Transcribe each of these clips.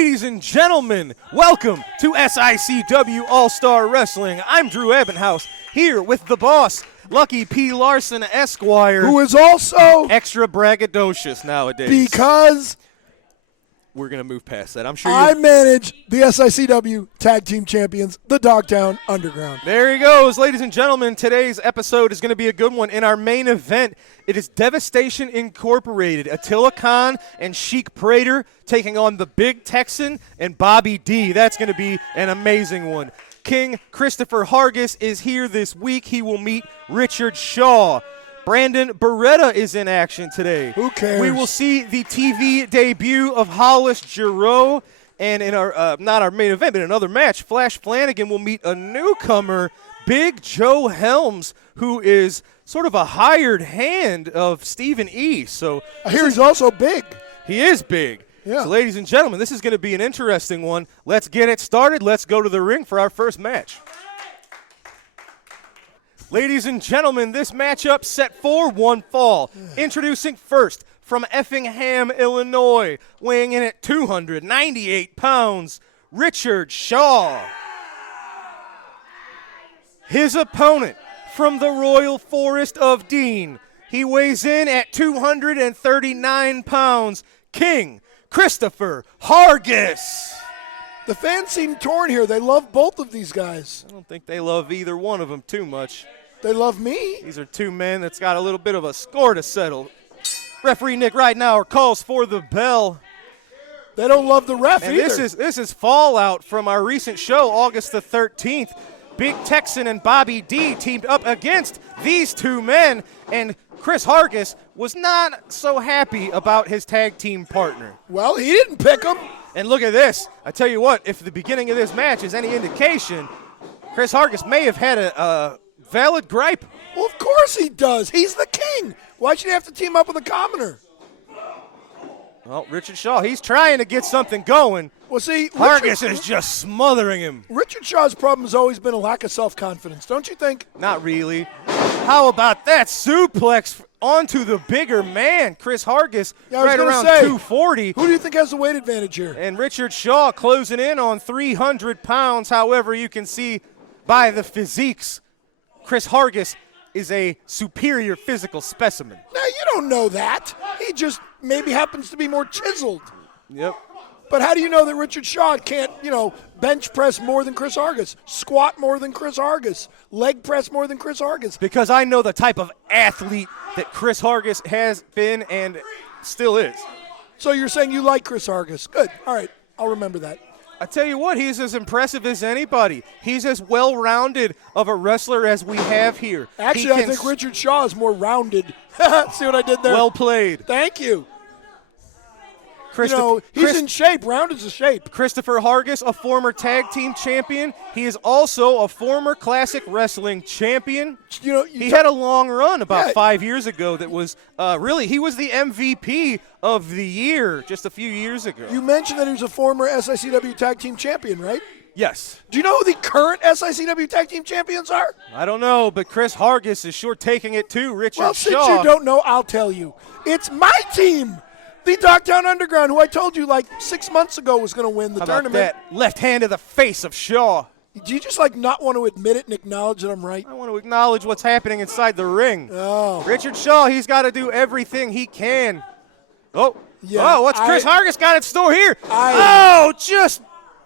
Ladies and gentlemen, welcome to SICW All-Star Wrestling. I'm Drew Ebenhouse, here with the boss, Lucky P. Larson, Esquire. Who is also extra braggadocious nowadays. Because we're going to move past that. I'm sure I manage the SICW Tag Team Champions, the Dogtown Underground. There he goes. Ladies and gentlemen, today's episode is going to be a good one. In our main event, it is Devastation Incorporated. Attila Khan and Chic Prater taking on the Big Texan and Bobby D. That's going to be an amazing one. King Christopher Hargis is here this week. He will meet Richard Shaw. Brandon Beretta is in action today. Who cares? We will see the TV debut of Hollis, Gero, and in our not our main event, but another match, Flanagan will meet a newcomer, Big Joe Helms, who is sort of a hired hand of Stephen E. So I hear he's also big. He is big. Yeah. So, ladies and gentlemen, this is going to be an interesting one. Let's get it started. Let's go to the ring for our first match. Ladies and gentlemen, this matchup set for one fall. Introducing first from Effingham, Illinois, weighing in at 298 pounds, Richard Shaw. His opponent from the Royal Forest of Dean, he weighs in at 239 pounds, King Christopher Hargis. The fans seem torn here. They love both of these guys. I don't think they love either one of them too much. They love me. These are two men that's got a little bit of a score to settle. Referee Nick Ridenauer calls for the bell. They don't love the ref And either. this is fallout from our recent show, August the 13th. Big Texan and Bobby D teamed up against these two men, and Chris Hargis was not so happy about his tag team partner. Well, he didn't pick him. And look at this. I tell you what, if the beginning of this match is any indication, Chris Hargis may have had a valid gripe. Well, of course he does. He's the king. Why should he have to team up with a commoner? Well, Richard Shaw, he's trying to get something going. Well, see, Hargis is just smothering him. Richard Shaw's problem has always been a lack of self-confidence, don't you think? Not really. How about that suplex onto the bigger man, Chris Hargis, right around 240. Who do you think has the weight advantage here? And Richard Shaw closing in on 300 pounds. However, you can see by the physiques, Chris Hargis is a superior physical specimen. Now, you don't know that. He just maybe happens to be more chiseled. Yep. But how do you know that Richard Shaw can't, bench press more than Chris Hargis, squat more than Chris Hargis, leg press more than Chris Hargis? Because I know the type of athlete that Chris Hargis has been and still is. So you're saying you like Chris Hargis. Good. All right. I'll remember that. I tell you what, he's as impressive as anybody. He's as well-rounded of a wrestler as we have here. Actually, I think Richard Shaw is more rounded. See what I did there? Well played. Thank you. He's in shape. Rounded's a shape. Christopher Hargis, a former tag team champion. He is also a former classic wrestling champion. He had a long run about 5 years ago that was he was the MVP of the year just a few years ago. You mentioned that he was a former SICW Tag Team Champion, right? Yes. Do you know who the current SICW Tag Team Champions are? I don't know, but Chris Hargis is sure taking it too. Richard Shaw. Well, since you don't know, I'll tell you. It's my team. The Dogtown Underground, who I told you like 6 months ago was going to win the tournament. That left hand to the face of Shaw. Do you just not want to admit it and acknowledge that I'm right? I want to acknowledge what's happening inside the ring. Oh. Richard Shaw, he's got to do everything he can. Oh. Yeah, what's Chris Hargis got in store here? Just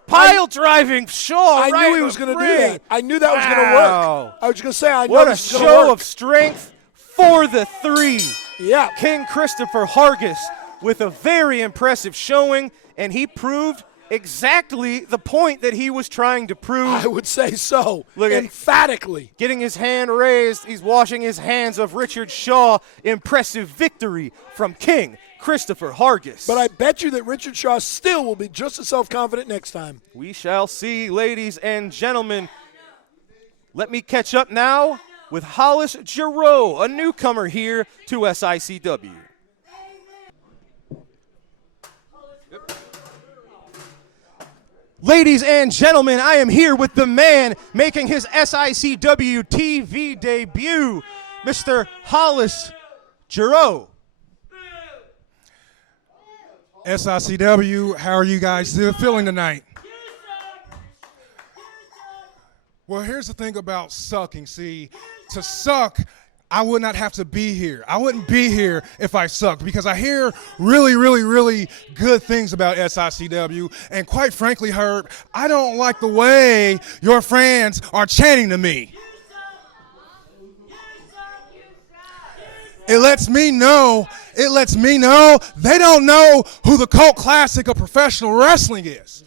pile driving Shaw. I knew he was going to do that. I knew that was going to work. I was going to say, I know what a this is going to work. show of strength for the three. Yeah. King Christopher Hargis with a very impressive showing, and he proved exactly the point that he was trying to prove. I would say so. Look at emphatically. Getting his hand raised, he's washing his hands of Richard Shaw. Impressive victory from King Christopher Hargis. But I bet you that Richard Shaw still will be just as self-confident next time. We shall see, ladies and gentlemen. Let me catch up now with Hollis Gero, a newcomer here to SICW. Ladies and gentlemen, I am here with the man making his SICW TV debut, Mr. Hollis Gero. SICW, how are you guys feeling tonight? Well, here's the thing about sucking. See, to suck, I would not have to be here. I wouldn't be here if I sucked, because I hear really, really, really good things about SICW. And quite frankly, Herb, I don't like the way your fans are chanting to me. It lets me know they don't know who the cult classic of professional wrestling is.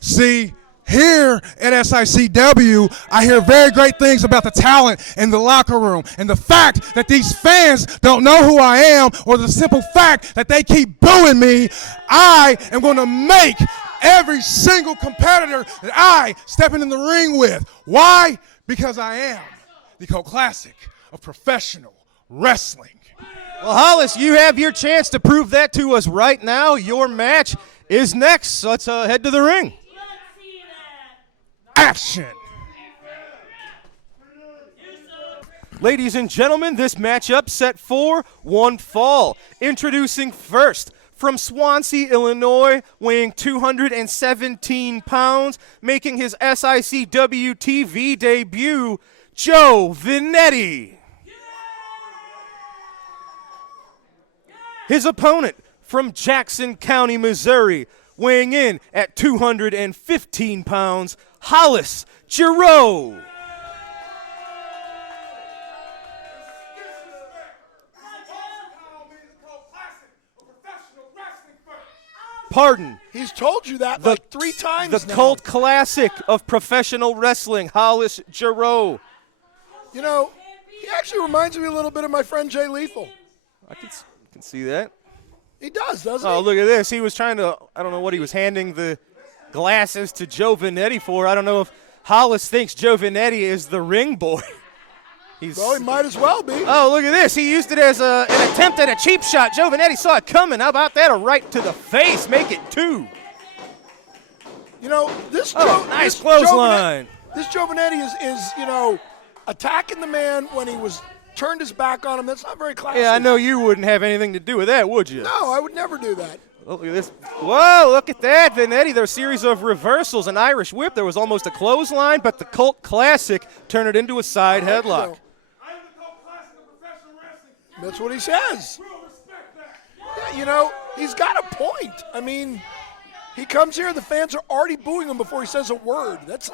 See, here at SICW, I hear very great things about the talent in the locker room, and the fact that these fans don't know who I am, or the simple fact that they keep booing me. I am going to make every single competitor that I step in the ring with. Why? Because I am the cult classic of professional wrestling. Well, Hollis, you have your chance to prove that to us right now. Your match is next. So let's head to the ring. Action! Ladies and gentlemen, this matchup set for one fall. Introducing first, from Swansea, Illinois, weighing 217 pounds, making his SICW TV debut, Joe Vanetti. His opponent, from Jackson County, Missouri, weighing in at 215 pounds, Hollis, Gero. Pardon. He's told you that like 3 times The now. cult classic of professional wrestling, Hollis, Gero. You know, he actually reminds me a little bit of my friend Jay Lethal. I can see that. He does, doesn't Oh, he? look at this. He was trying to, I don't know what he was handing the glasses to Joe Vanetti for. I don't know if Hollis thinks Joe Vanetti is the ring boy. Well, he might as well be. Oh, look at this. He used it as an attempt at a cheap shot. Joe Vanetti saw it coming. How about that? A right to the face. Make it 2. You know, this nice clothesline. This Joe Vanetti is, you know, attacking the man when he was turned his back on him. That's not very classy. Yeah, I know you wouldn't have anything to do with that, would you? No, I would never do that. Oh, look at this. Whoa, look at that. Vanetti, there's a series of reversals, an Irish whip. There was almost a clothesline, but the cult classic turned it into a side headlock. That's what he says. Yeah, you know, he's got a point. I mean, he comes here, the fans are already booing him before he says a word. That's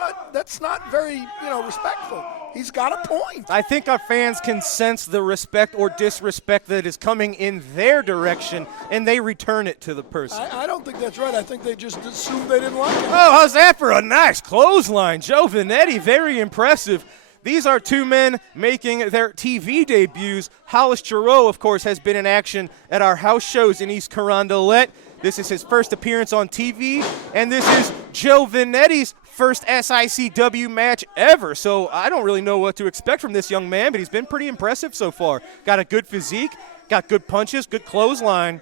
not very, you know, respectful. He's got a point. I think our fans can sense the respect or disrespect that is coming in their direction, and they return it to the person. I don't think that's right. I think they just assumed they didn't like him. Oh, how's that for a nice clothesline? Joe Vanetti, very impressive. These are 2 men making their TV debuts. Hollis Gero, of course, has been in action at our house shows in East Carondelet. This is his first appearance on TV, and this is Joe Vanetti's first SICW match ever. So I don't really know what to expect from this young man, but he's been pretty impressive so far. Got a good physique, got good punches, good clothesline.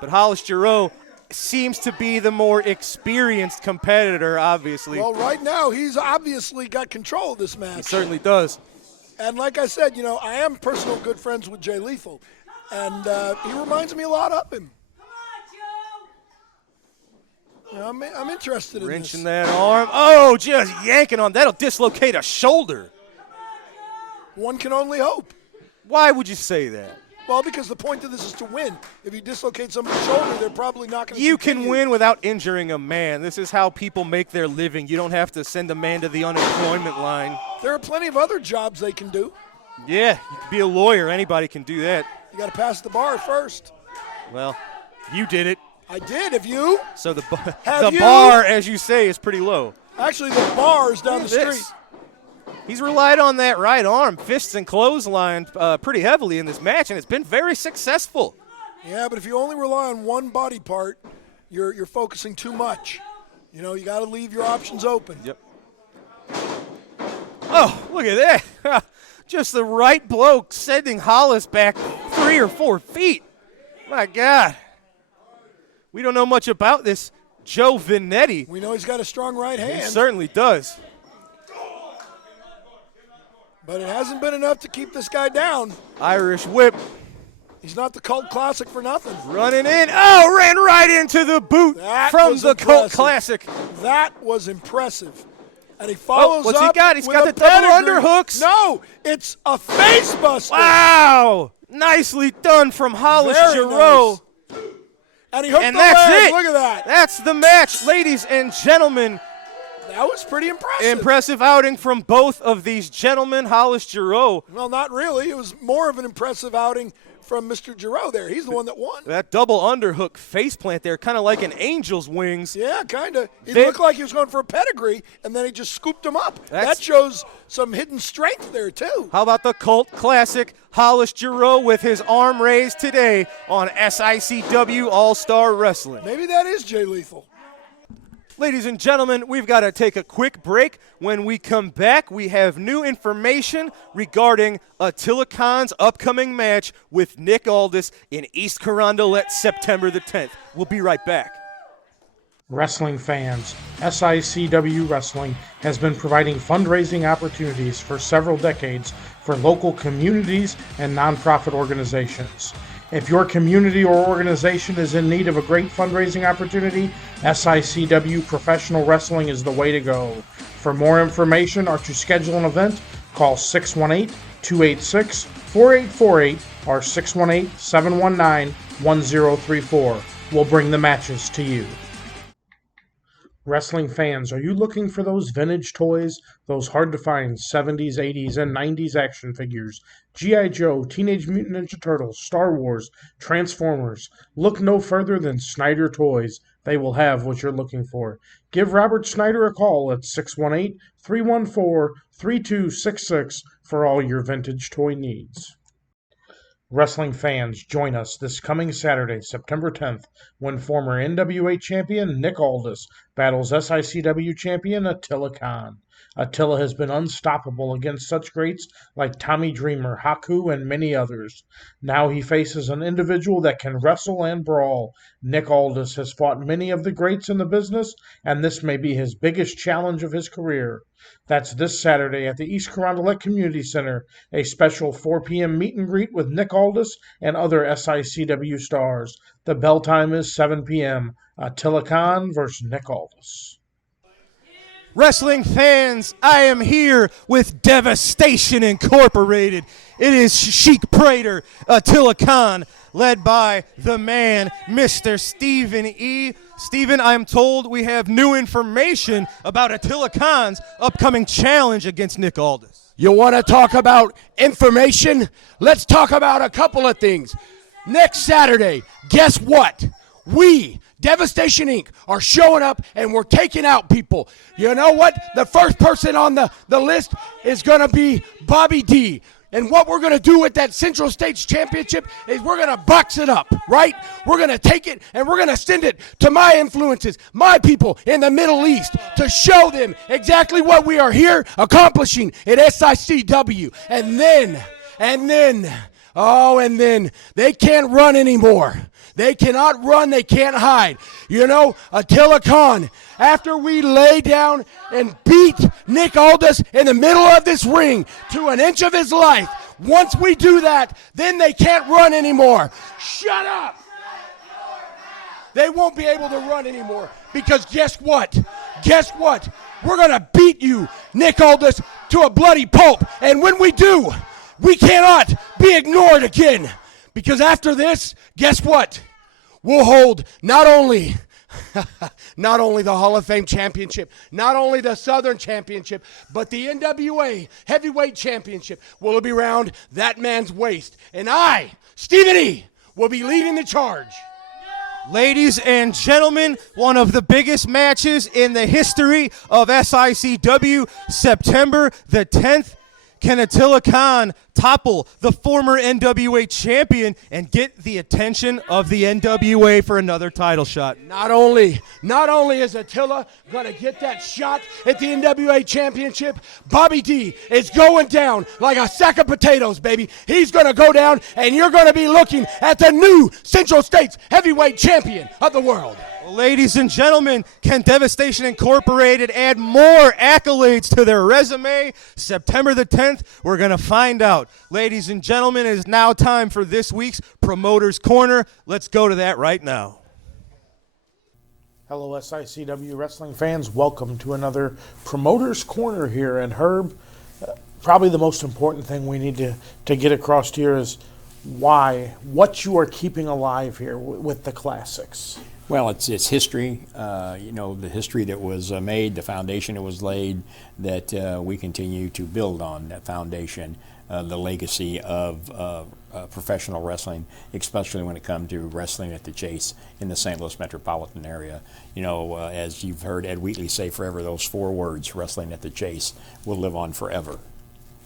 But Hollis Gero seems to be the more experienced competitor, obviously. Well, right now, he's obviously got control of this match. He certainly does. And like I said, you know, I am personal good friends with Jay Lethal, and he reminds me a lot of him. You know, I'm interested in this. Wrenching that arm. Oh, just yanking on. That'll dislocate a shoulder. One can only hope. Why would you say that? Well, because the point of this is to win. If you dislocate somebody's shoulder, they're probably not going to You can win without injuring a man. This is how people make their living. You don't have to send a man to the unemployment line. There are plenty of other jobs they can do. Yeah, you can be a lawyer. Anybody can do that. You got to pass the bar first. Well, you did it. I did. Have you? So the you? bar, as you say, is pretty low. Actually, the bar is down the street. He's relied on that right arm, fists and clothesline pretty heavily in this match, and it's been very successful. Yeah, but if you only rely on one body part, you're focusing too much. You know, you got to leave your options open. Yep. Oh, look at that. Just the right blow sending Hollis back 3 or 4 feet. My God. We don't know much about this Joe Vanetti. We know he's got a strong right hand. He certainly does. But it hasn't been enough to keep this guy down. Irish whip. He's not the cult classic for nothing. Running in. Oh, ran right into the boot from the cult classic. That was impressive. And he follows what's up he got? He's with got a the double pedigree. underhooks. No, it's a face buster. Wow. Nicely done from Hollis Very Gero. nice. And he hooked And the that's leg. it. Look at that. That's the match, ladies and gentlemen. That was pretty impressive. Impressive outing from both of these gentlemen, Hollis Gero. Well, not really. It was more of an impressive outing from Mr. Gero there. He's the one that won. That double underhook faceplant there, kind of like an angel's wings. Yeah, kind of. He looked like he was going for a pedigree, and then he just scooped him up. That's- That shows some hidden strength there, too. How about the cult classic, Hollis Gero with his arm raised today on SICW All-Star Wrestling. Maybe that is Jay Lethal. Ladies and gentlemen, we've got to take a quick break. When we come back, we have new information regarding Attila Khan's upcoming match with Nick Aldis in East Carondelet, September the 10th. We'll be right back. Wrestling fans, SICW Wrestling has been providing fundraising opportunities for several decades for local communities and nonprofit organizations. If your community or organization is in need of a great fundraising opportunity, SICW Professional Wrestling is the way to go. For more information or to schedule an event, call 618-286-4848 or 618-719-1034. We'll bring the matches to you. Wrestling fans, are you looking for those vintage toys? Those hard-to-find 70s, 80s, and 90s action figures? G.I. Joe, Teenage Mutant Ninja Turtles, Star Wars, Transformers. Look no further than Snyder Toys. They will have what you're looking for. Give Robert Snyder a call at 618-314-3266 for all your vintage toy needs. Wrestling fans, join us this coming Saturday, September 10th, when former NWA champion Nick Aldis battles SICW champion Attila Khan. Attila has been unstoppable against such greats like Tommy Dreamer, Haku, and many others. Now he faces an individual that can wrestle and brawl. Nick Aldis has fought many of the greats in the business, and this may be his biggest challenge of his career. That's this Saturday at the East Carondelet Community Center, a special 4 p.m. meet and greet with Nick Aldis and other SICW stars. The bell time is 7 p.m. Attila Khan versus Nick Aldis. Wrestling fans, I am here with Devastation Incorporated. It is Chic Prater, Attila Khan, led by the man, Mr. Stephen E. Stephen, I'm told we have new information about Attila Khan's upcoming challenge against Nick Aldis. You want to talk about information? Let's talk about a couple of things. Next Saturday, guess what? We, Devastation Inc., are showing up and we're taking out people. You know what? The first person on the list is going to be Bobby D. And what we're going to do with that Central States Championship is we're going to box it up, right? We're going to take it and we're going to send it to my influences, my people in the Middle East, to show them exactly what we are here accomplishing at SICW. And then they can't run anymore. They cannot run, they can't hide. You know, Attila Khan, after we lay down and beat Nick Aldis in the middle of this ring to an inch of his life, once we do that, then they can't run anymore. Shut up! They won't be able to run anymore because guess what? Guess what? We're going to beat you, Nick Aldis, to a bloody pulp. And when we do, we cannot be ignored again. Because after this, guess what? We'll hold not only the Hall of Fame Championship, not only the Southern Championship, but the NWA Heavyweight Championship will be around that man's waist. And I, Stephen E., will be leading the charge. Ladies and gentlemen, one of the biggest matches in the history of SICW, September the 10th. Can Attila Khan topple the former NWA champion and get the attention of the NWA for another title shot? Not only is Attila going to get that shot at the NWA Championship, Bobby D is going down like a sack of potatoes, baby. He's going to go down, and you're going to be looking at the new Central States Heavyweight Champion of the world. Ladies and gentlemen, can Devastation Incorporated add more accolades to their resume? September the 10th, we're going to find out. Ladies and gentlemen, it is now time for this week's Promoter's Corner. Let's go to that right now. Hello, SICW wrestling fans. Welcome to another Promoter's Corner here. And Herb, probably the most important thing we need to get across here is what you are keeping alive here with the classics. Well, it's history, the history that was made, the foundation that was laid, that we continue to build on that foundation, the legacy of professional wrestling, especially when it comes to wrestling at the Chase in the St. Louis metropolitan area. As you've heard Ed Wheatley say forever, those 4 words, wrestling at the Chase, will live on forever.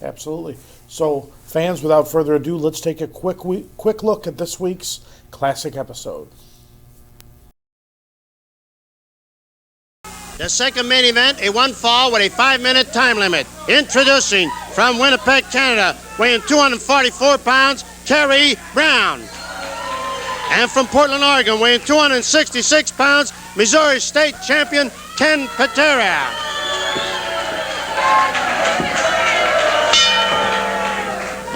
Absolutely. So, fans, without further ado, let's take a quick look at this week's classic episode. The second main event, a one fall with a 5-minute time limit. Introducing from Winnipeg, Canada, weighing 244 pounds, Carrie Brown. And from Portland, Oregon, weighing 266 pounds, Missouri State Champion Ken Patera.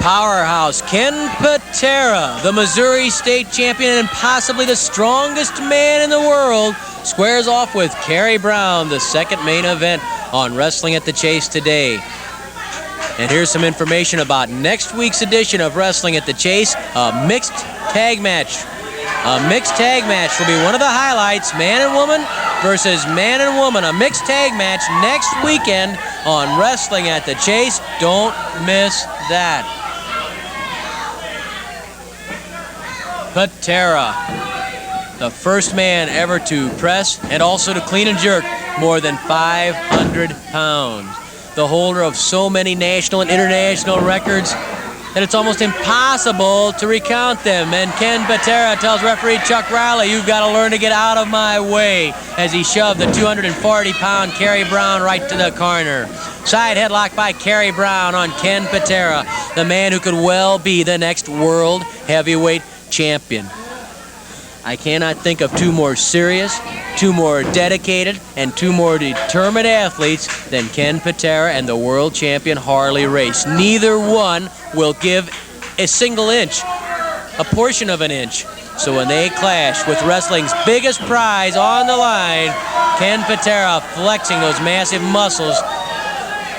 Powerhouse Ken Patera, the Missouri State Champion and possibly the strongest man in the world, squares off with Carrie Brown, the second main event on Wrestling at the Chase today. And here's some information about next week's edition of Wrestling at the Chase, a mixed tag match. A mixed tag match will be one of the highlights, man and woman versus man and woman. A mixed tag match next weekend on Wrestling at the Chase. Don't miss that. Patera, the first man ever to press and also to clean and jerk more than 500 pounds. The holder of so many national and international records that it's almost impossible to recount them. And Ken Patera tells referee Chuck Riley, "You've got to learn to get out of my way," as he shoved the 240-pound Carrie Brown right to the corner. Side headlock by Carrie Brown on Ken Patera, the man who could well be the next world heavyweight champion. I cannot think of 2 more serious, 2 more dedicated, and 2 more determined athletes than Ken Patera and the world champion Harley Race. Neither one will give a single inch, a portion of an inch. So when they clash with wrestling's biggest prize on the line, Ken Patera flexing those massive muscles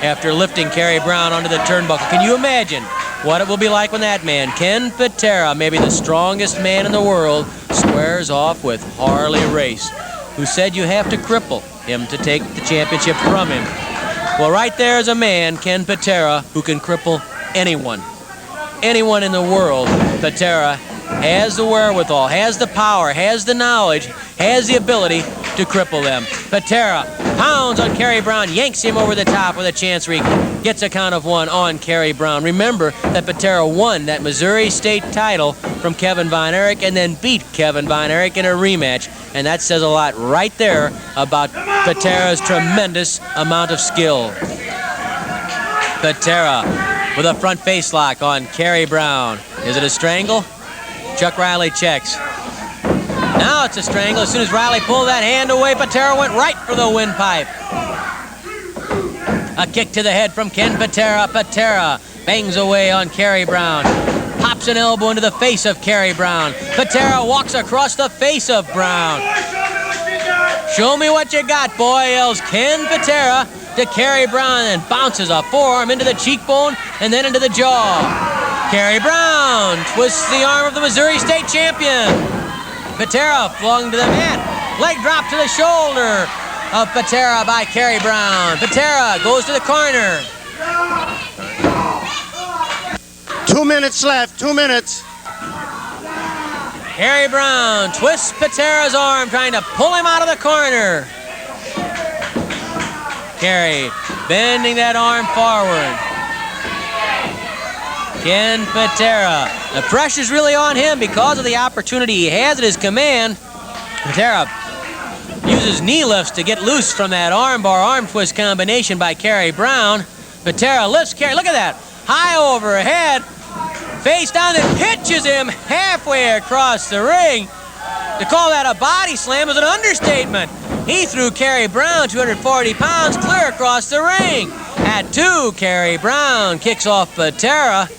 after lifting Carrie Brown onto the turnbuckle. Can you imagine what it will be like when that man, Ken Patera, maybe the strongest man in the world, squares off with Harley Race, who said you have to cripple him to take the championship from him? Well, right there is a man, Ken Patera, who can cripple anyone. Anyone in the world. Patera has the wherewithal, has the power, has the knowledge, has the ability to cripple them. Patera pounds on Carrie Brown, yanks him over the top with a chancery, gets a count of 1 on Carrie Brown. Remember that Patera won that Missouri State title from Kevin Von Erich and then beat Kevin Von Erich in a rematch, and that says a lot right there about Patera's tremendous amount of skill. Patera with a front face lock on Carrie Brown. Is it a strangle? Chuck Riley checks. Now it's a strangle. As soon as Riley pulled that hand away, Patera went right for the windpipe. A kick to the head from Ken Patera. Patera bangs away on Carrie Brown. Pops an elbow into the face of Carrie Brown. Patera walks across the face of Brown. "Show me what you got, boy," yells Ken Patera to Carrie Brown, and bounces a forearm into the cheekbone and then into the jaw. Carrie Brown twists the arm of the Missouri State champion. Patera flung to the mat. Leg drop to the shoulder of Patera by Carrie Brown. Patera goes to the corner. 2 minutes left, 2 minutes. Carrie Brown twists Patera's arm, trying to pull him out of the corner. Carrie bending that arm forward. Ken Patera. The pressure's really on him because of the opportunity he has at his command. Patera uses knee lifts to get loose from that armbar arm twist combination by Carrie Brown. Patera lifts Carrie. Look at that. High overhead. Face down and pitches him halfway across the ring. To call that a body slam is an understatement. He threw Carrie Brown, 240 pounds, clear across the ring. At 2, Carrie Brown kicks off Patera.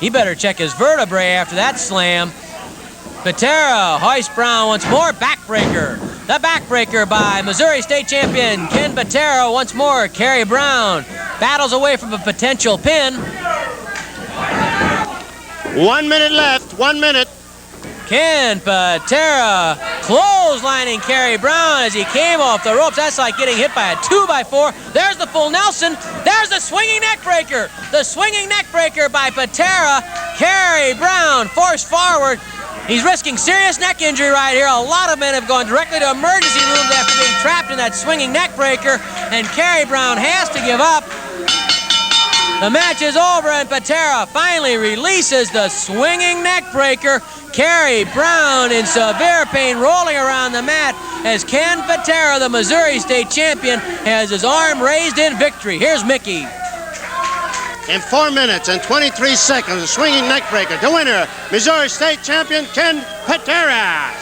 He better check his vertebrae after that slam. Patera hoists Brown once more, backbreaker. The backbreaker by Missouri State Champion Ken Patera once more. Carrie Brown battles away from a potential pin. 1 minute left, 1 minute. Ken Patera clotheslining Carrie Brown as he came off the ropes. That's like getting hit by a 2x4. There's the full Nelson. There's the swinging neck breaker. The swinging neck breaker by Patera. Carrie Brown forced forward. He's risking serious neck injury right here. A lot of men have gone directly to emergency rooms after being trapped in that swinging neck breaker, and Carrie Brown has to give up. The match is over, and Patera finally releases the swinging neck breaker. Carrie Brown in severe pain, rolling around the mat as Ken Patera, the Missouri State Champion, has his arm raised in victory. Here's Mickey. In 4 minutes and 23 seconds, a swinging neck breaker. The winner, Missouri State Champion Ken Patera.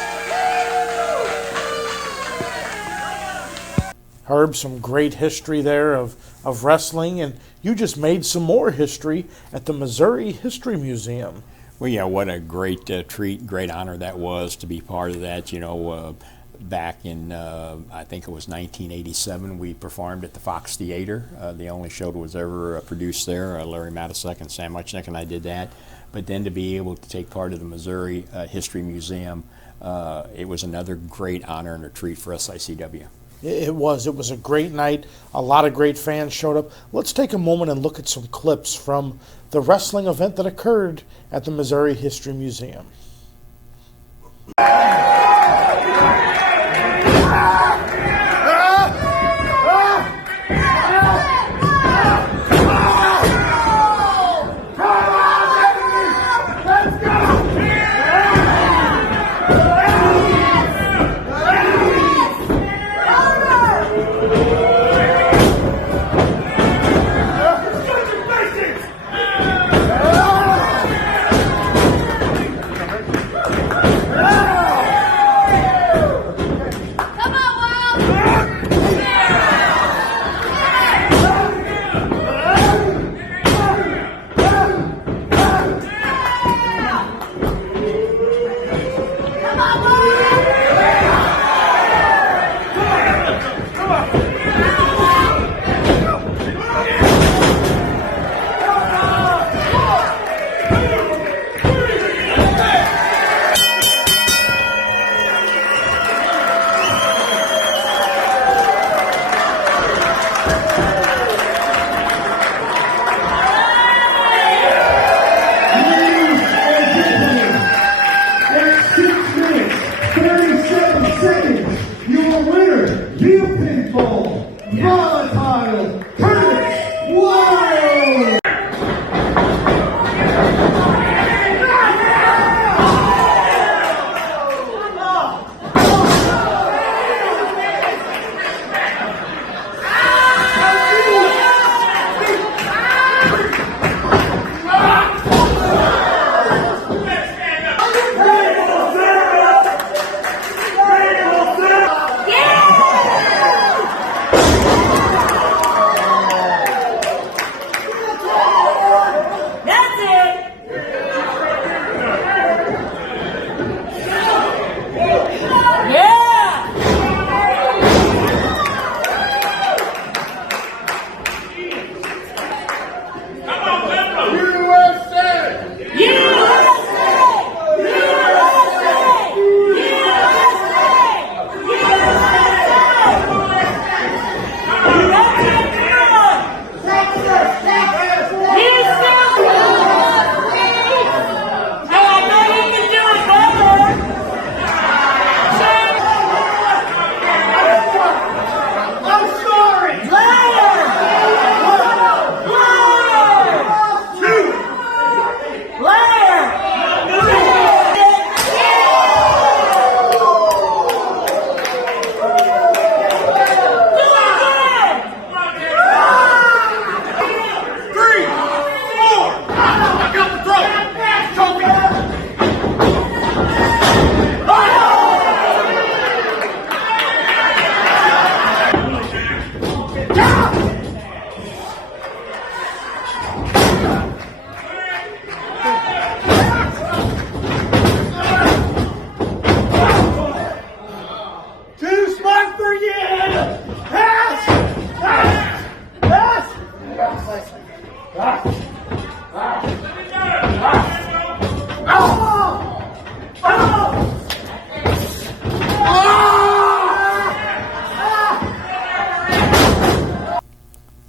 Herb, some great history there of wrestling, and you just made some more history at the Missouri History Museum. Well, yeah, what a great treat, great honor that was to be part of that. You know, back in, I think it was 1987, we performed at the Fox Theater, the only show that was ever produced there. Larry Matisek and Sam Muchnick and I did that. But then to be able to take part of the Missouri History Museum, it was another great honor and a treat for SICW. It was a great night. A lot of great fans showed up. Let's take a moment and look at some clips from the wrestling event that occurred at the Missouri History Museum.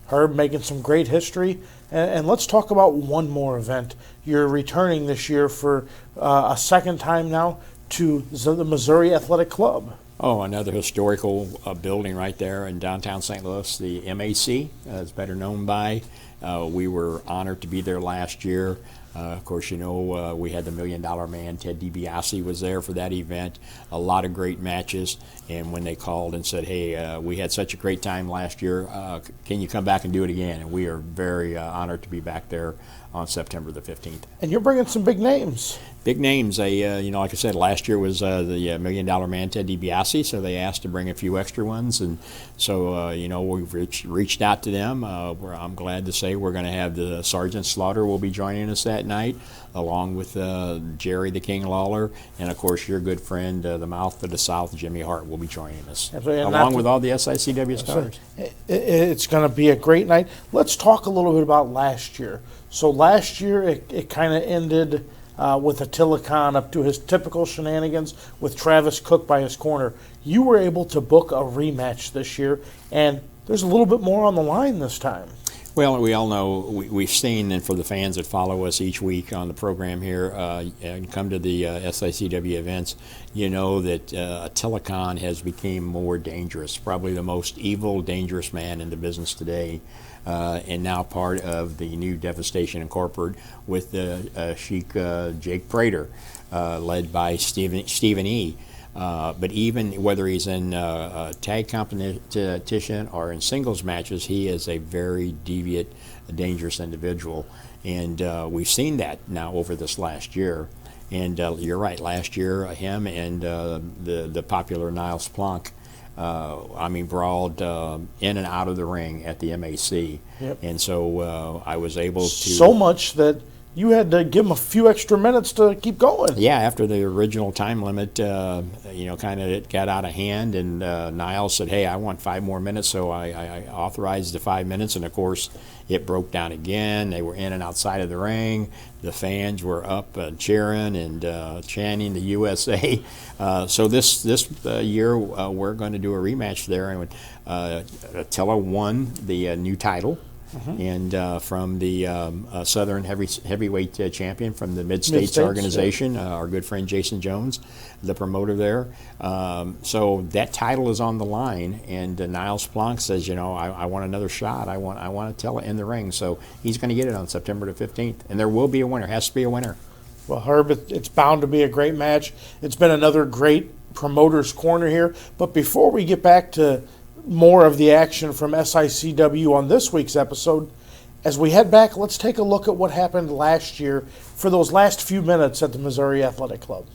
Herb making some great history. And let's talk about one more event. You're returning this year for a second time now to the Missouri Athletic Club. Oh, another historical building right there in downtown St. Louis, the MAC, is better known by. We were honored to be there last year. Of course, you know, we had the $1 Million Man, Ted DiBiase was there for that event. A lot of great matches. And when they called and said, hey, we had such a great time last year, can you come back and do it again? And we are very honored to be back there on September the 15th. And you're bringing some big names. Big names. You know, like I said, last year was the $1 Million Man, Ted DiBiase, so they asked to bring a few extra ones. And so, you know, we've reached out to them. I'm glad to say we're going to have the Sergeant Slaughter will be joining us that night, along with Jerry the King Lawler, and, of course, your good friend, the Mouth of the South, Jimmy Hart, will be joining us, along with all the SICW stars. It's going to be a great night. Let's talk a little bit about last year. So last year it kind of ended with Attila Khan up to his typical shenanigans with Travis Cook by his corner. You were able to book a rematch this year, and there's a little bit more on the line this time. Well, we all know, we've seen, and for the fans that follow us each week on the program here and come to the SICW events, you know that Attila Khan has become more dangerous, probably the most evil, dangerous man in the business today. And now part of the new Devastation Incorporated with the Chic Jake Prater, led by Stephen E. But even whether he's in tag competition or in singles matches, he is a very deviant, dangerous individual. And we've seen that now over this last year. And you're right, last year him and the popular Niles Plonk brawled in and out of the ring at the MAC. Yep. And so I was able to... So much that you had to give him a few extra minutes to keep going. Yeah, after the original time limit, kind of it got out of hand, and Niles said, hey, I want 5 more minutes, so I authorized the 5 minutes, and of course it broke down again. They were in and outside of the ring. The fans were up cheering and chanting the USA. So this year we're going to do a rematch there, and Attila won the new title. And from the Southern heavyweight champion from the Mid-States organization, our good friend Jason Jones, the promoter there. So that title is on the line, and Niles Plonk says, you know, I want another shot. I want Attila in the ring. So he's going to get it on September the 15th, and there will be a winner. Has to be a winner. Well, Herb, it's bound to be a great match. It's been another great promoter's corner here. But before we get back to more of the action from SICW on this week's episode, as we head back, let's take a look at what happened last year for those last few minutes at the Missouri Athletic Club.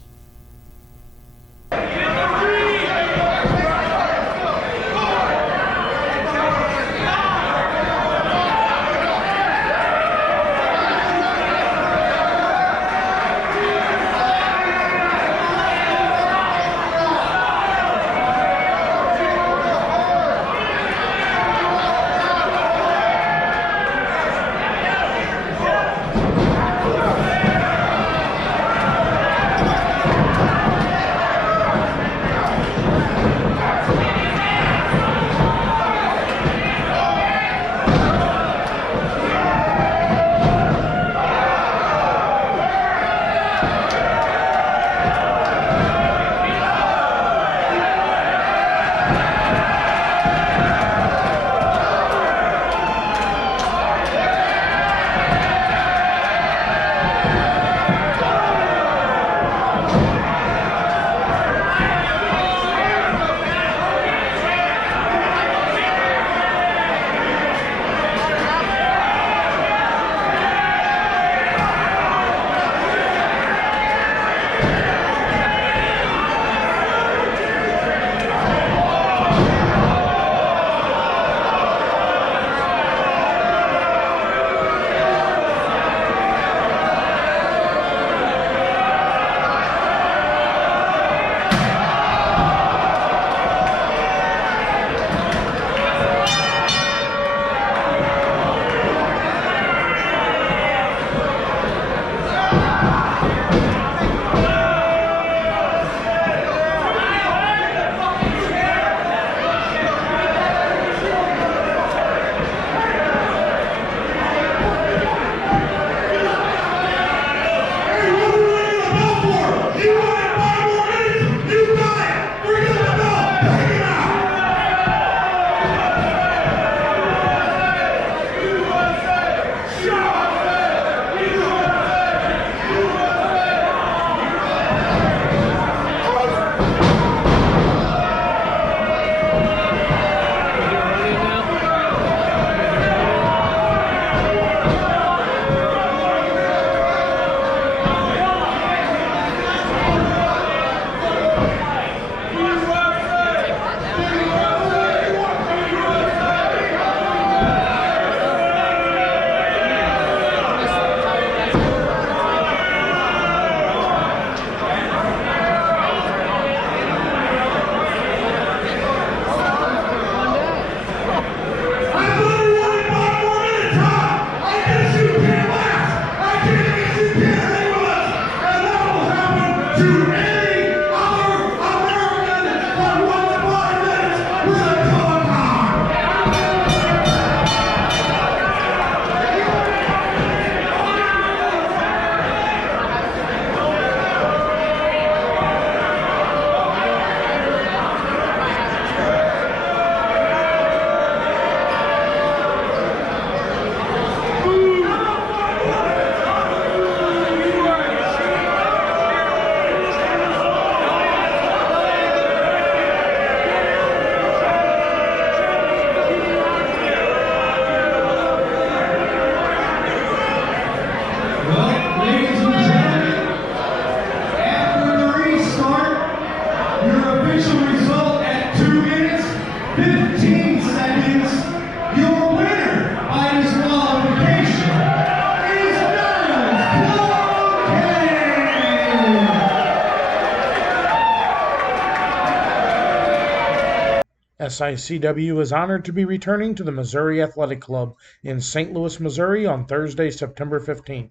SICW is honored to be returning to the Missouri Athletic Club in St. Louis, Missouri on Thursday, September 15th.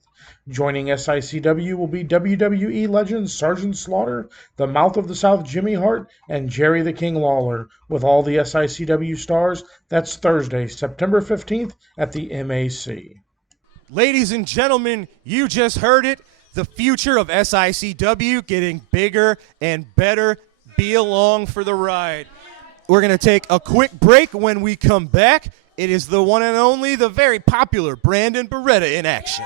Joining SICW will be WWE Legends Sergeant Slaughter, the Mouth of the South Jimmy Hart, and Jerry the King Lawler. With all the SICW stars, that's Thursday, September 15th at the MAC. Ladies and gentlemen, you just heard it. The future of SICW getting bigger and better. Be along for the ride. We're going to take a quick break. When we come back, it is the one and only, the very popular Brandon Beretta in action.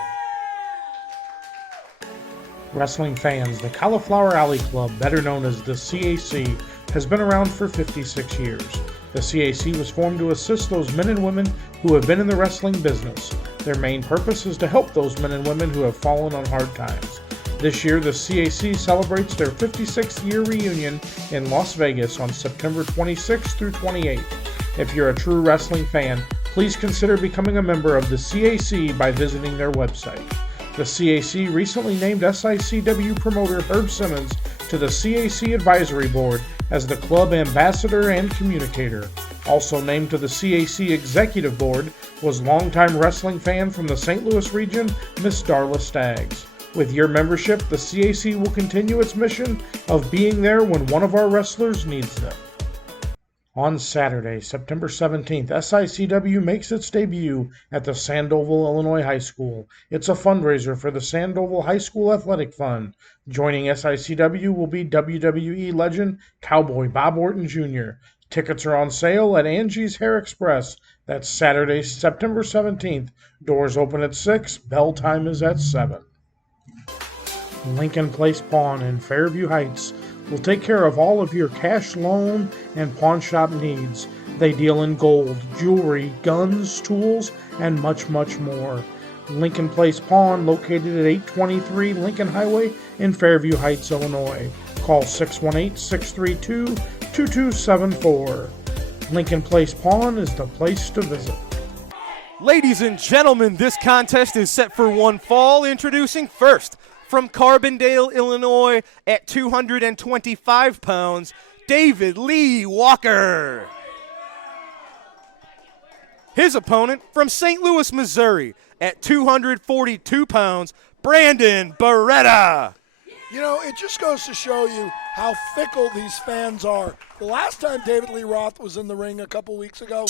Wrestling fans, the Cauliflower Alley Club, better known as the CAC, has been around for 56 years. The CAC was formed to assist those men and women who have been in the wrestling business. Their main purpose is to help those men and women who have fallen on hard times. This year, the CAC celebrates their 56th year reunion in Las Vegas on September 26th through 28th. If you're a true wrestling fan, please consider becoming a member of the CAC by visiting their website. The CAC recently named SICW promoter Herb Simmons to the CAC Advisory Board as the club ambassador and communicator. Also named to the CAC Executive Board was longtime wrestling fan from the St. Louis region, Miss Darla Staggs. With your membership, the CAC will continue its mission of being there when one of our wrestlers needs them. On Saturday, September 17th, SICW makes its debut at the Sandoval, Illinois High School. It's a fundraiser for the Sandoval High School Athletic Fund. Joining SICW will be WWE legend Cowboy Bob Orton Jr. Tickets are on sale at Angie's Hair Express. That's Saturday, September 17th. Doors open at 6. Bell time is at 7. Lincoln Place Pawn in Fairview Heights will take care of all of your cash loan and pawn shop needs. They deal in gold, jewelry, guns, tools, and much, much more. Lincoln Place Pawn, located at 823 Lincoln Highway in Fairview Heights, Illinois. Call 618-632-2274. Lincoln Place Pawn is the place to visit. Ladies and gentlemen, this contest is set for one fall. Introducing first, from Carbondale, Illinois, at 225 pounds, David Lee Walker. His opponent, from St. Louis, Missouri, at 242 pounds, Brandon Beretta. You know, it just goes to show you how fickle these fans are. The last time David Lee Roth was in the ring a couple weeks ago,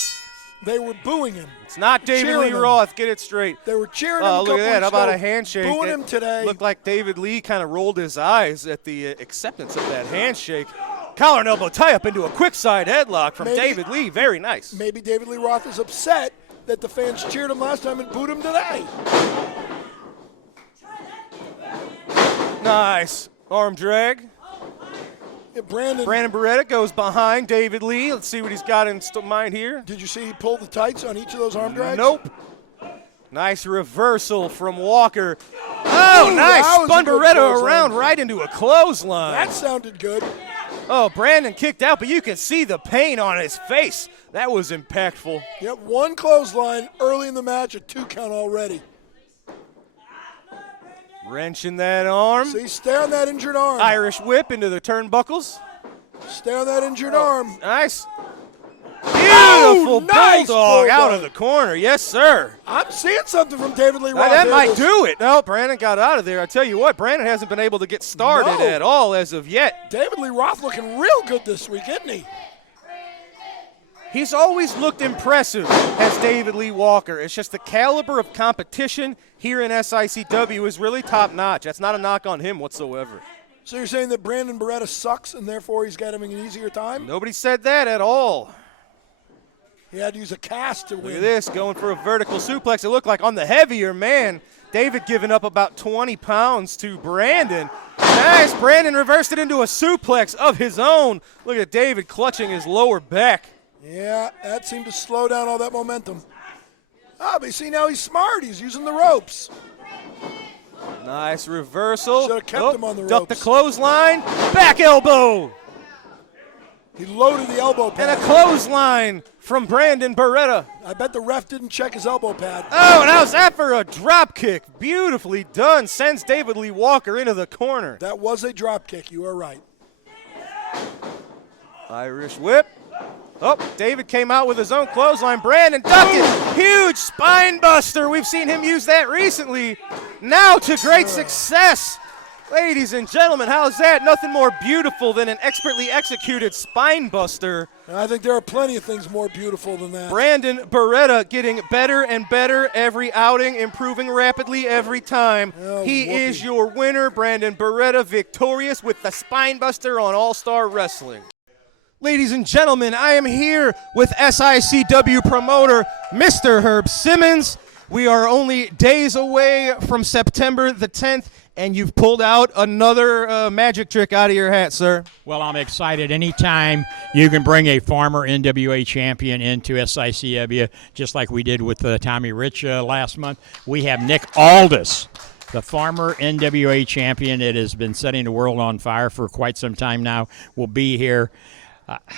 they were booing him. It's not David Lee Roth. Get it straight. They were cheering him a couple look at that. How weeks about ago, a handshake? booing him today. Looked like David Lee kind of rolled his eyes at the acceptance of that handshake. Collar and elbow tie up into a quick side headlock from David Lee. Very nice. Maybe David Lee Roth is upset that the fans cheered him last time and booed him today. Nice. Arm drag. Yeah, Brandon Beretta goes behind David Lee. Let's see what he's got in mind here. Did you see he pulled the tights on each of those arm drags? Nope. Nice reversal from Walker. Oh, nice. Spun Beretta around right into a clothesline. That sounded good. Oh, Brandon kicked out, but you can see the pain on his face. That was impactful. Yep, one clothesline early in the match, a 2 count already. Wrenching that arm. See, stay on that injured arm. Irish whip into the turnbuckles. Stay on that injured arm. Nice. Beautiful nice bulldog out of the corner. Yes, sir. I'm seeing something from David Lee Roth. That might do it. No, Brandon got out of there. I tell you what, Brandon hasn't been able to get started at all as of yet. David Lee Roth looking real good this week, isn't he? He's always looked impressive as David Lee Walker. It's just the caliber of competition here in SICW is really top-notch. That's not a knock on him whatsoever. So you're saying that Brandon Beretta sucks and therefore he's got having an easier time? Nobody said that at all. He had to use a cast to win. Look at this, going for a vertical suplex. It looked like on the heavier man. David giving up about 20 pounds to Brandon. Nice, Brandon reversed it into a suplex of his own. Look at David clutching his lower back. Yeah, that seemed to slow down all that momentum. But you see, now he's smart. He's using the ropes. Nice reversal. Should have kept him on the ropes. Ducked the clothesline. Back elbow. He loaded the elbow pad. And a clothesline from Brandon Beretta. I bet the ref didn't check his elbow pad. Oh, and how's that for a drop kick? Beautifully done. Sends David Lee Walker into the corner. That was a drop kick. You are right. Irish whip. Oh, David came out with his own clothesline. Brandon ducked it. Huge spine buster. We've seen him use that recently. Now to great success. Ladies and gentlemen, how's that? Nothing more beautiful than an expertly executed spine buster. I think there are plenty of things more beautiful than that. Brandon Beretta getting better and better every outing, improving rapidly every time. Oh, he is your winner, Brandon Beretta, victorious with the spine buster on All-Star Wrestling. Ladies and gentlemen, I am here with SICW promoter, Mr. Herb Simmons. We are only days away from September the 10th, and you've pulled out another magic trick out of your hat, sir. Well, I'm excited. Anytime you can bring a former NWA champion into SICW, just like we did with Tommy Rich last month, we have Nick Aldis, the former NWA champion that has been setting the world on fire for quite some time now, will be here.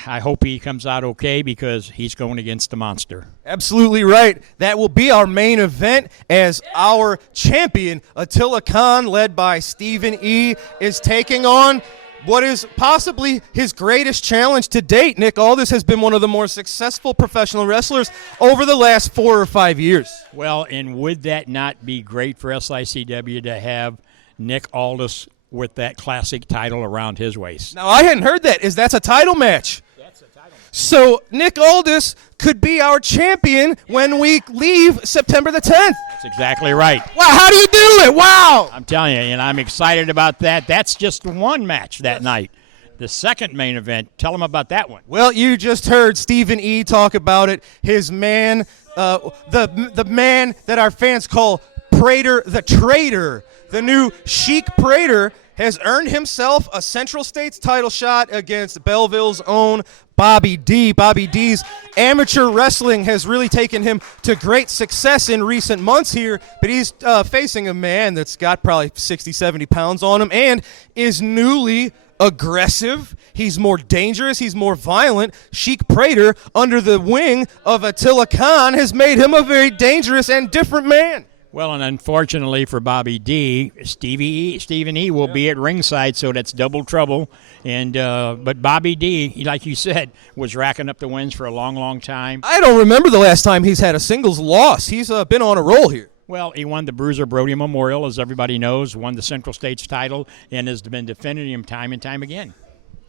I hope he comes out okay because he's going against the monster. Absolutely right. That will be our main event as our champion, Attila Khan, led by Stephen E., is taking on what is possibly his greatest challenge to date. Nick Aldis has been one of the more successful professional wrestlers over the last 4 or 5 years. Well, and would that not be great for SICW to have Nick Aldis with that classic title around his waist? Now, I hadn't heard that. That's a title match. That's a title match. So Nick Aldis could be our champion when we leave September the 10th. That's exactly right. Wow, how do you do it? Wow. I'm telling you, and I'm excited about that. That's just one match that night. The second main event, tell them about that one. Well, you just heard Stephen E. talk about it. His man, the man that our fans call Prater the Traitor. The new Chic Prater has earned himself a Central States title shot against Belleville's own Bobby D. Bobby D's amateur wrestling has really taken him to great success in recent months here, but he's facing a man that's got probably 60, 70 pounds on him and is newly aggressive. He's more dangerous. He's more violent. Chic Prater, under the wing of Attila Khan, has made him a very dangerous and different man. Well, and unfortunately for Bobby D, Stephen E. will be at ringside, so that's double trouble. And but Bobby D, like you said, was racking up the wins for a long, long time. I don't remember the last time he's had a singles loss. He's been on a roll here. Well, he won the Bruiser Brody Memorial, as everybody knows, won the Central States title, and has been defending him time and time again.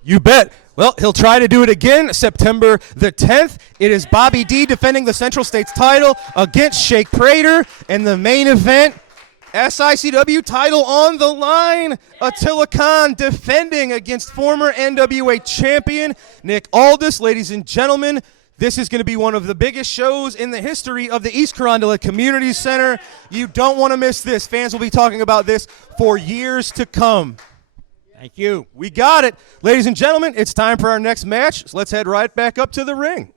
You bet. Well, he'll try to do it again September the 10th. It is Bobby D defending the Central States title against Chic Prater. And the main event, SICW title on the line. Attila Khan defending against former NWA champion Nick Aldis. Ladies and gentlemen, this is going to be one of the biggest shows in the history of the East Carondelet Community Center. You don't want to miss this. Fans will be talking about this for years to come. Thank you. We got it. Ladies and gentlemen, it's time for our next match. So let's head right back up to the ring.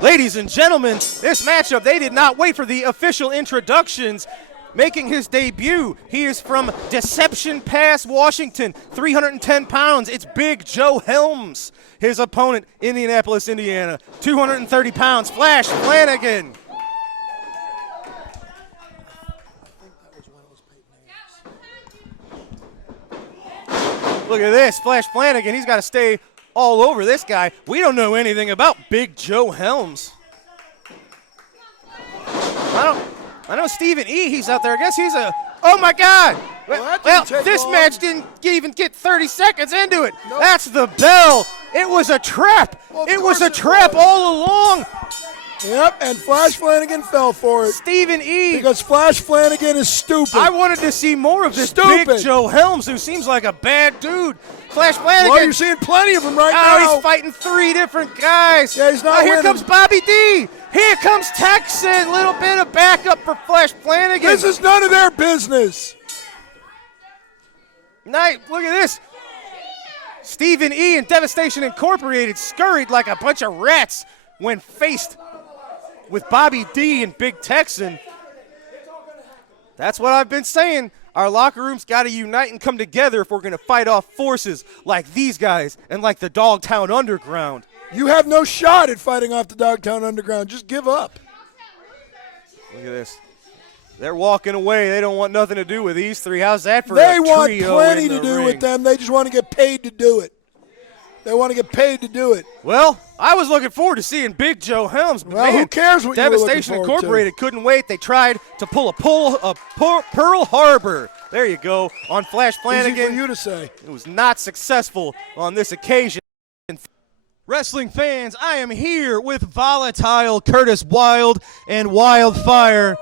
Ladies and gentlemen, this matchup, they did not wait for the official introductions. Making his debut, he is from Deception Pass, Washington, 310 pounds. It's Big Joe Helms. His opponent, Indianapolis, Indiana, 230 pounds, Flash Flanagan. Look at this, Flash Flanagan. He's got to stay all over this guy. We don't know anything about Big Joe Helms. I know Stephen E. He's out there. I guess he's a. Oh my God! Well, this match didn't even get 30 seconds into it. Nope. That's the bell. It was a trap. Well, it was a trap all along. Yep, and Flash Flanagan fell for it. Stephen E. Because Flash Flanagan is stupid. I wanted to see more of this Big Joe Helms, who seems like a bad dude. Flash Flanagan. Well, you're seeing plenty of them right now. He's fighting 3 different guys. Yeah, he's not winning. Here comes Bobby D. Here comes Texan. Little bit of backup for Flash Flanagan. This is none of their business. Look at this. Stephen E. and Devastation Incorporated scurried like a bunch of rats when faced with Bobby D and Big Texan. That's what I've been saying. Our locker room's got to unite and come together if we're going to fight off forces like these guys and like the Dogtown Underground. You have no shot at fighting off the Dogtown Underground. Just give up. Look at this. They're walking away. They don't want nothing to do with these three. How's that for a trio? They want plenty to do with them. They just want to get paid to do it. They want to get paid to do it. Well, I was looking forward to seeing Big Joe Helms. But Well, man, who cares what you were looking Devastation forward to? Incorporated couldn't wait. They tried to pull a Pearl Harbor. There you go, on Flash Flanagan. Easy for you to say. It was not successful on this occasion. Wrestling fans, I am here with volatile Curtis Wilde and Wildfire.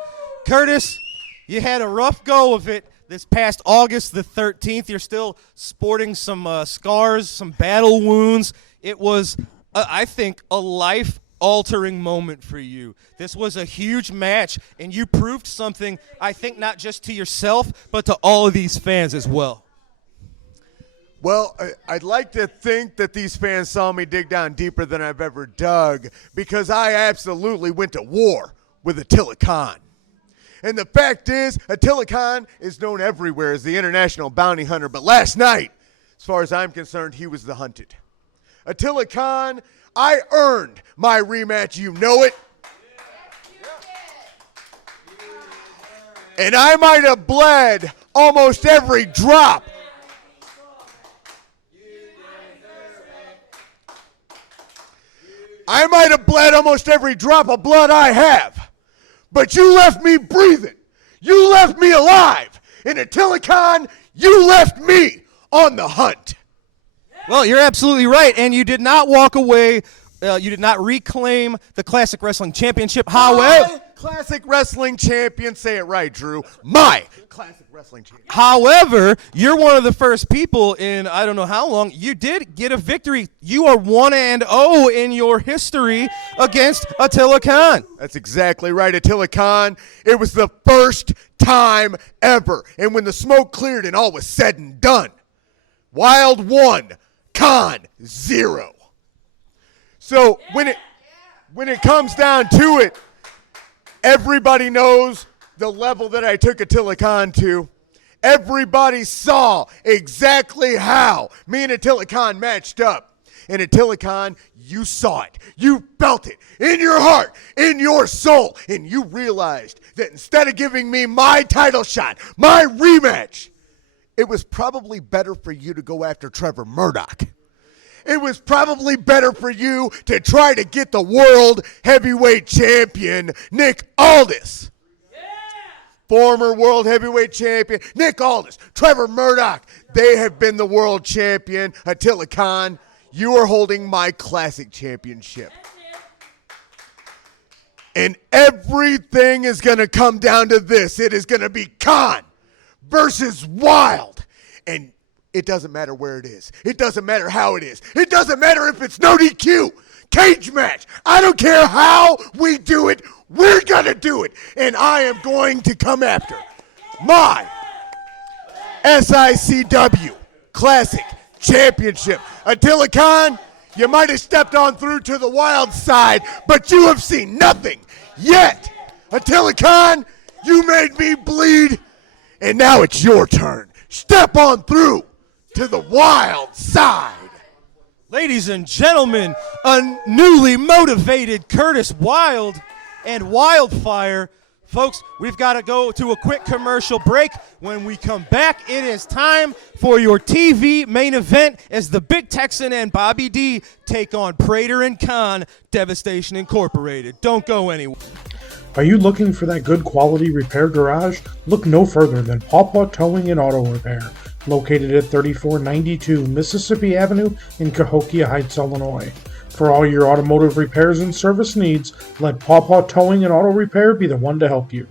Curtis, you had a rough go of it this past August the 13th. You're still sporting some scars, some battle wounds. It was, I think, a life-altering moment for you. This was a huge match, and you proved something, I think, not just to yourself, but to all of these fans as well. Well, I'd like to think that these fans saw me dig down deeper than I've ever dug, because I absolutely went to war with Attila Khan. And the fact is, Attila Khan is known everywhere as the international bounty hunter, but last night, as far as I'm concerned, he was the hunted. Attila Khan, I earned my rematch, you know it. And I might have bled almost every drop. I might have bled almost every drop of blood I have, but you left me breathing. You left me alive. And Attila Khan, you left me on the hunt. Well, you're absolutely right, and you did not walk away. You did not reclaim the Classic Wrestling Championship. However, Classic Wrestling Champion, say it right, Drew. My Classic Wrestling Champion. However, you're one of the first people in I don't know how long you did get a victory. You are 1-0 in your history against Attila Khan. That's exactly right, Attila Khan. It was the first time ever. And when the smoke cleared and all was said and done, Wilde 1, Khan 0. So when it comes down to it, everybody knows the level that I took Attila Khan to. Everybody saw exactly how me and Attila Khan matched up. And Attila Khan, you saw it. You felt it in your heart, in your soul. And you realized that instead of giving me my title shot, my rematch, it was probably better for you to go after Trevor Murdoch. It was probably better for you to try to get the world heavyweight champion, Nick Aldis. Yeah. Former world heavyweight champion, Nick Aldis, Trevor Murdoch. They have been the world champion. Attila Khan, you are holding my classic championship. And everything is going to come down to this. It is going to be Khan versus Wilde. And it doesn't matter where it is. It doesn't matter how it is. It doesn't matter if it's no DQ. Cage match. I don't care how we do it. We're going to do it. And I am going to come after my SICW Classic Championship. Attila Khan, you might have stepped on through to the Wilde side, but you have seen nothing yet. Attila Khan, you made me bleed, and now it's your turn. Step on through to the Wilde side. Ladies and gentlemen, a newly motivated Curtis Wilde and Wildfire. Folks, we've got to go to a quick commercial break. When we come back, it is time for your TV main event as the Big Texan and Bobby D take on Prater and Khan, Devastation Incorporated. Don't go anywhere. Are you looking for that good quality repair garage? Look no further than Pawpaw Towing and Auto Repair, located at 3492 Mississippi Avenue in Cahokia Heights, Illinois. For all your automotive repairs and service needs, let Pawpaw Towing and Auto Repair be the one to help you.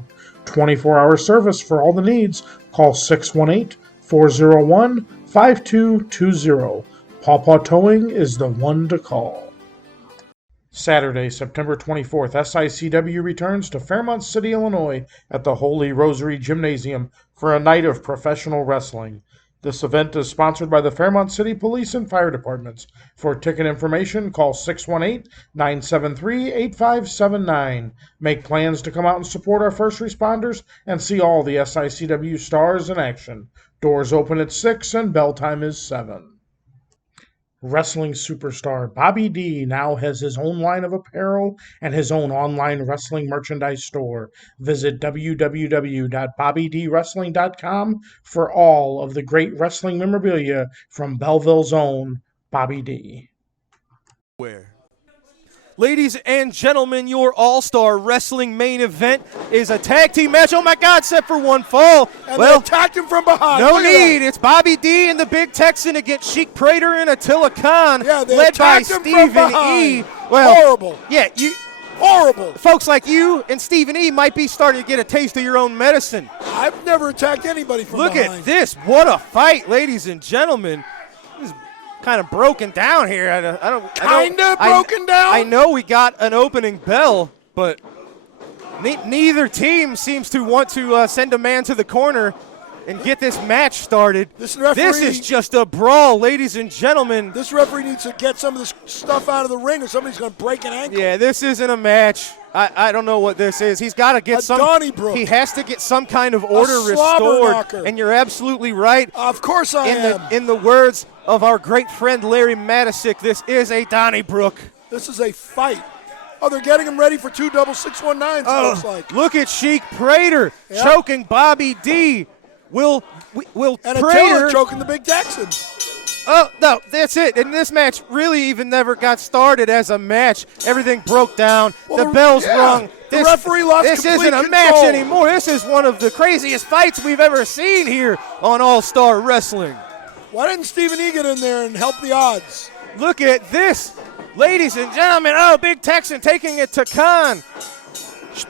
24-hour service for all the needs. Call 618-401-5220. Pawpaw Towing is the one to call. Saturday, September 24th, SICW returns to Fairmont City, Illinois at the Holy Rosary Gymnasium for a night of professional wrestling. This event is sponsored by the Fairmont City Police and Fire Departments. For ticket information, call 618-973-8579. Make plans to come out and support our first responders and see all the SICW stars in action. Doors open at 6 and bell time is 7. Wrestling superstar Bobby D now has his own line of apparel and his own online wrestling merchandise store. Visit www.bobbydwrestling.com for all of the great wrestling memorabilia from Belleville's own Bobby D. Where? Ladies and gentlemen, your All-Star Wrestling main event is a tag team match. Oh, my God, set for one fall. And they attacked him from behind. No Look at need. that. It's Bobby D and the Big Texan against Chic, Prater, and Attila Khan, Yeah, they led by attacked him from Stephen E. behind. Well, Horrible. Yeah, Horrible. folks like you and Stephen E. might be starting to get a taste of your own medicine. I've never attacked anybody from Look behind. at this. What a fight, ladies and gentlemen. This is kind of broken down here. Broken down? I know we got an opening bell, but neither team seems to want to send a man to the corner and get this match started. This referee- This is just a brawl, ladies and gentlemen. This referee needs to get some of this stuff out of the ring or somebody's going to break an ankle. Yeah, this isn't a match. I don't know what this is. He's got to get Donnybrook. He has to get some kind of order slobber restored. knocker. And you're absolutely right. Of course I am. In the words of our great friend Larry Matisick, this is a Donnybrook. This is a fight. Oh, they're getting him ready for 2 double 619s, it looks like. Look at Chic Prater choking Bobby D. Will And Prater Prater choking the Big Texan. Oh, no, that's it. And this match really even never got started as a match. Everything broke down. Well, the bell's yeah, rung. the referee lost This complete isn't a control. match anymore. This is one of the craziest fights we've ever seen here on All-Star Wrestling. Why didn't Stephen E. get in there and help the odds? Look at this. Ladies and gentlemen, oh, Big Texan taking it to Khan.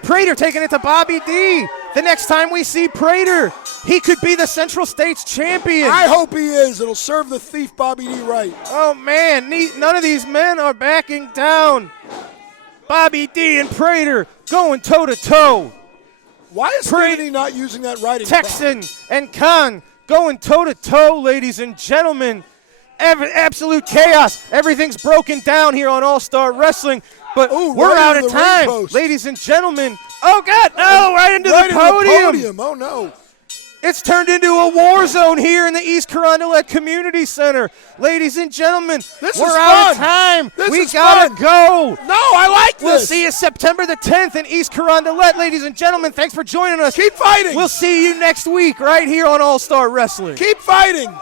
Prater taking it to Bobby D. The next time we see Prater, he could be the Central States champion. I hope he is. It'll serve the thief Bobby D right. Oh, man, none of these men are backing down. Bobby D and Prater going toe-to-toe. Why is Stephen E. not using that riding Texan and Khan going toe-to-toe, ladies and gentlemen. Absolute chaos. Everything's broken down here on All-Star Wrestling, but we're right out into of the ring time. post. Ladies and gentlemen. Oh, God, no, right into Right the into podium. Oh, no. It's turned into a war zone here in the East Carondelet Community Center. Ladies and gentlemen, This we're is out of fun. time. This We is gotta fun. go. No, I like We'll this. see you September the 10th in East Carondelet. Ladies and gentlemen, thanks for joining us. Keep fighting. We'll see you next week right here on All-Star Wrestling. Keep fighting.